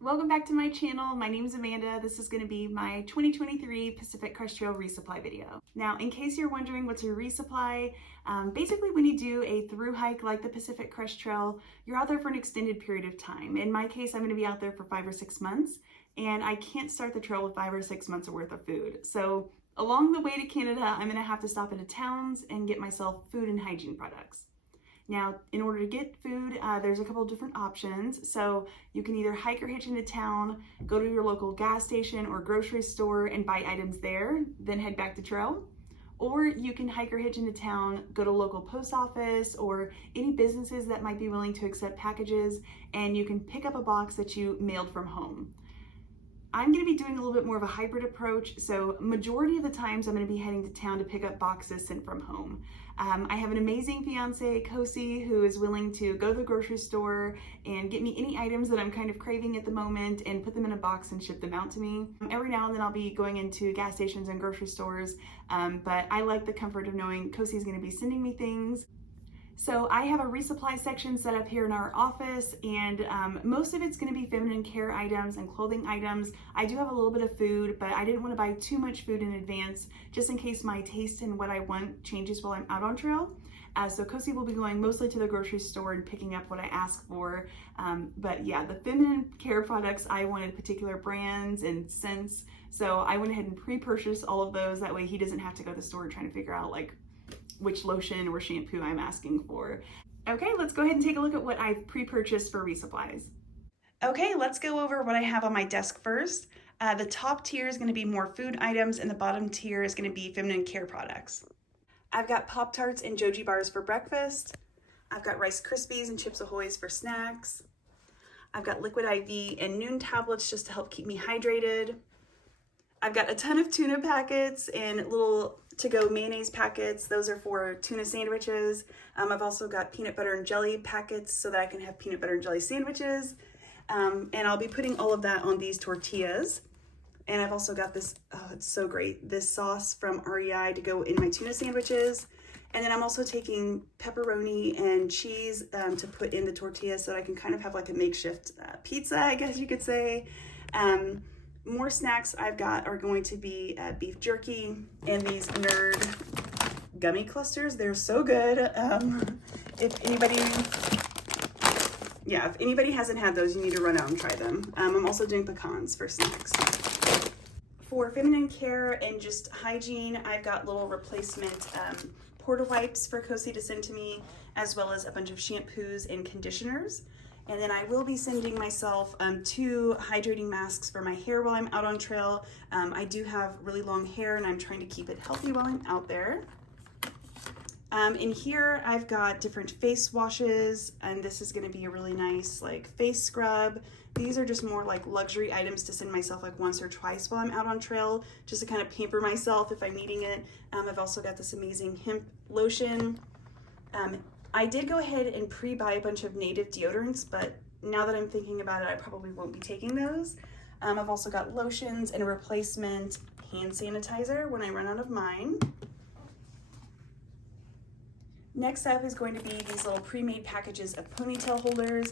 Welcome back to my channel. My name is Amanda. This is going to be my 2023 Pacific Crest Trail resupply video. Now, in case you're wondering what's a resupply, basically when you do a through hike like the Pacific Crest Trail, you're out there for an extended period of time. In my case, I'm going to be out there for 5 or 6 months, and I can't start the trail with 5 or 6 months worth of food. So along the way to Canada, I'm going to have to stop into towns and get myself food and hygiene products. Now, in order to get food, there's a couple of different options. So you can either hike or hitch into town, go to your local gas station or grocery store and buy items there, then head back to trail. Or you can hike or hitch into town, go to local post office or any businesses that might be willing to accept packages, and you can pick up a box that you mailed from home. I'm going to be doing a little bit more of a hybrid approach, so majority of the times I'm going to be heading to town to pick up boxes sent from home. I have an amazing fiance, Kosi, who is willing to go to the grocery store and get me any items that I'm kind of craving at the moment and put them in a box and ship them out to me. Every now and then I'll be going into gas stations and grocery stores, but I like the comfort of knowing Kosi is going to be sending me things. So I have a resupply section set up here in our office, and most of it's going to be feminine care items and clothing items. I do have a little bit of food, but I didn't want to buy too much food in advance just in case my taste and what I want changes while I'm out on trail. So Kosi will be going mostly to the grocery store and picking up what I ask for. But yeah, the feminine care products, I wanted particular brands and scents. So I went ahead and pre-purchased all of those. That way he doesn't have to go to the store trying to figure out like which lotion or shampoo I'm asking for. Okay, let's go ahead and take a look at what I've pre-purchased for resupplies. Okay, let's go over what I have on my desk first. The top tier is going to be more food items, and the bottom tier is going to be feminine care products. I've got Pop-Tarts and Joji bars for breakfast. I've got Rice Krispies and Chips Ahoy's for snacks. I've got Liquid IV and Noon tablets just to help keep me hydrated. I've got a ton of tuna packets and little to-go mayonnaise packets. Those are for tuna sandwiches. I've also got peanut butter and jelly packets so that I can have peanut butter and jelly sandwiches. And I'll be putting all of that on these tortillas. And I've also got this, oh, it's so great, this sauce from REI to go in my tuna sandwiches. And then I'm also taking pepperoni and cheese to put in the tortillas so that I can kind of have like a makeshift pizza, I guess you could say. More snacks I've got are going to be beef jerky and these Nerd gummy clusters. They're so good. If anybody hasn't had those, you need to run out and try them. I'm also doing pecans for snacks. For feminine care and just hygiene, I've got little replacement Porta wipes for Kosi to send to me, as well as a bunch of shampoos and conditioners. And then I will be sending myself 2 hydrating masks for my hair while I'm out on trail. I do have really long hair and I'm trying to keep it healthy while I'm out there. In here I've got different face washes, and this is gonna be a really nice like face scrub. These are just more like luxury items to send myself like once or twice while I'm out on trail, just to kind of pamper myself if I'm needing it. I've also got this amazing hemp lotion. I did go ahead and pre-buy a bunch of native deodorants, but now that I'm thinking about it, I probably won't be taking those. I've also got lotions and a replacement hand sanitizer when I run out of mine. Next up is going to be these little pre-made packages of ponytail holders.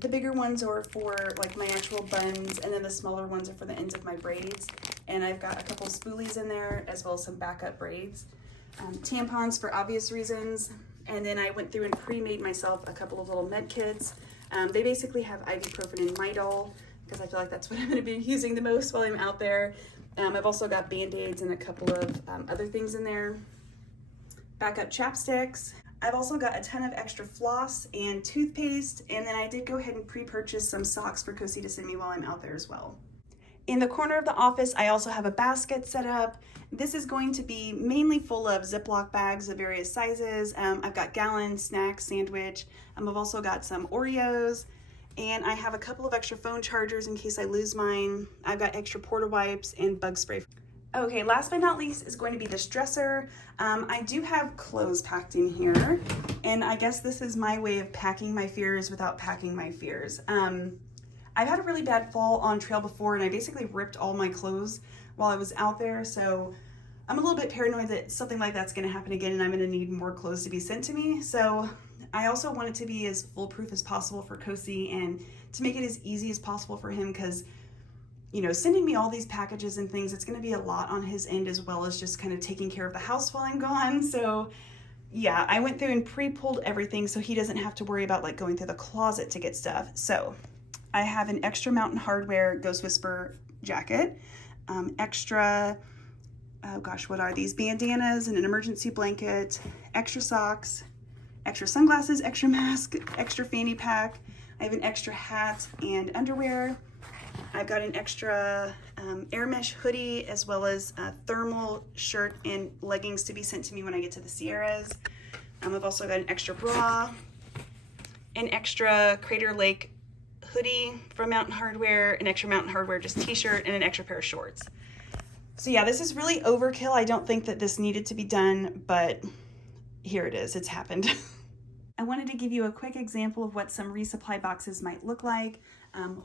The bigger ones are for like my actual buns, and then the smaller ones are for the ends of my braids. And I've got a couple spoolies in there, as well as some backup braids. Tampons for obvious reasons. And then I went through and pre-made myself a couple of little med kits. They basically have ibuprofen and Midol, because I feel like that's what I'm going to be using the most while I'm out there. I've also got Band-Aids and a couple of other things in there. Backup chapsticks. I've also got a ton of extra floss and toothpaste, and then I did go ahead and pre-purchase some socks for Kosi to send me while I'm out there as well. In the corner of the office, I also have a basket set up. This is going to be mainly full of Ziploc bags of various sizes. I've got gallon, snack, sandwich. I've also got some Oreos, and I have a couple of extra phone chargers in case I lose mine. I've got extra Porta wipes and bug spray. Okay, last but not least is going to be this dresser. I do have clothes packed in here, and I guess this is my way of packing my fears without packing my fears. I've had a really bad fall on trail before, and I basically ripped all my clothes while I was out there, so I'm a little bit paranoid that something like that's going to happen again and I'm going to need more clothes to be sent to me. So I also want it to be as foolproof as possible for Kosi and to make it as easy as possible for him, because you know, sending me all these packages and things, it's going to be a lot on his end, as well as just kind of taking care of the house while I'm gone. So yeah, I went through and pre-pulled everything so he doesn't have to worry about like going through the closet to get stuff. So I have an extra Mountain Hardwear Ghost Whisper jacket, extra, oh gosh, what are these? Bandanas and an emergency blanket, extra socks, extra sunglasses, extra mask, extra fanny pack. I have an extra hat and underwear. I've got an extra air mesh hoodie, as well as a thermal shirt and leggings to be sent to me when I get to the Sierras. I've also got an extra bra, an extra Crater Lake hoodie from Mountain Hardwear, an extra Mountain Hardwear just t-shirt, and an extra pair of shorts. So yeah, this is really overkill. I don't think that this needed to be done, but here it is, it's happened. I wanted to give you a quick example of what some resupply boxes might look like.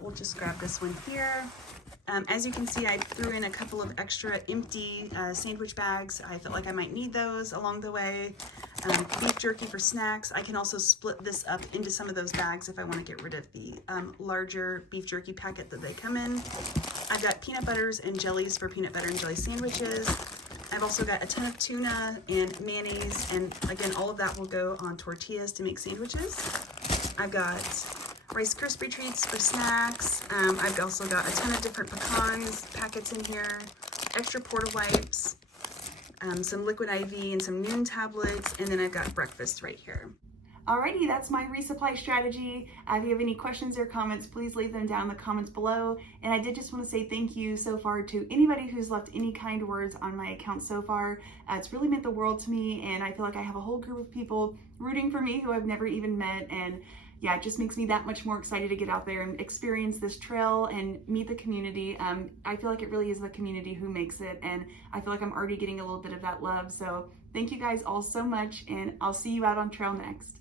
We'll just grab this one here. As you can see, I threw in a couple of extra empty sandwich bags. I felt like I might need those along the way. Beef jerky for snacks. I can also split this up into some of those bags if I want to get rid of the larger beef jerky packet that they come in. I've got peanut butters and jellies for peanut butter and jelly sandwiches. I've also got a ton of tuna and mayonnaise, and again, all of that will go on tortillas to make sandwiches. I've got Rice Krispie treats for snacks. I've also got a ton of different pecans packets in here, extra Porta wipes, some liquid IV and some Noon tablets, and then I've got breakfast right here. Alrighty, that's my resupply strategy. If you have any questions or comments, please leave them down in the comments below. And I did just want to say thank you so far to anybody who's left any kind words on my account so far. It's really meant the world to me, and I feel like I have a whole group of people rooting for me who I've never even met, and yeah, it just makes me that much more excited to get out there and experience this trail and meet the community. I feel like it really is the community who makes it, and I feel like I'm already getting a little bit of that love. So thank you guys all so much, and I'll see you out on trail next.